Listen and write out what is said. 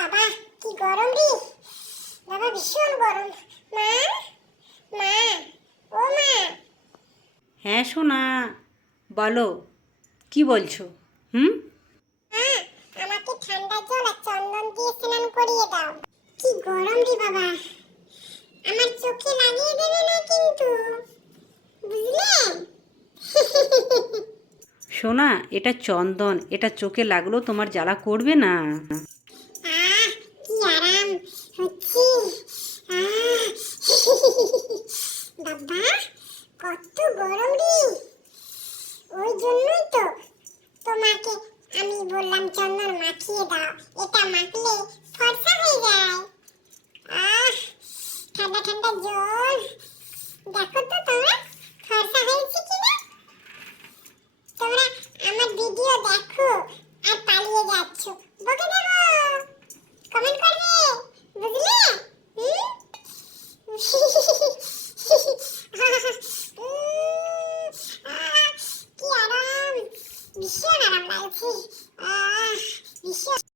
বাবা কি গরম রে। বাবা ভীষণ গরম। মা মা ও মা। হ্যাঁ সোনা বলো কি বলছো? হুম? আমাকে ঠান্ডা জল আর চন্দন দিয়ে স্নান করিয়ে দাও। কি গরম রে বাবা। আমার চোখে লাগিয়ে দেবে না কিন্তু। বুঝলে? সোনা এটা চন্দন। এটা চোখে লাগলেও তোমার জ্বালা করবে না। আহ কি আরাম হচ্ছে বাবা, কত গরম রে। ওই জন্যই তো তোমাকে আমি বললাম চন্দন মাখিয়ে দাও। এটা মাখলে ফর্সা হয়ে যায়। আহ, ঠান্ডা ঠান্ডা জল। দেখো তো তোমরা, ফর্সা হয়েছে কিনা? তোমরা আমার ভিডিও দেখো আর পালিয়ে যাচ্ছ বকে দেবো কমেন্ট করবে বুঝলে হুম? উম, আহ, কি আরাম ভীষণ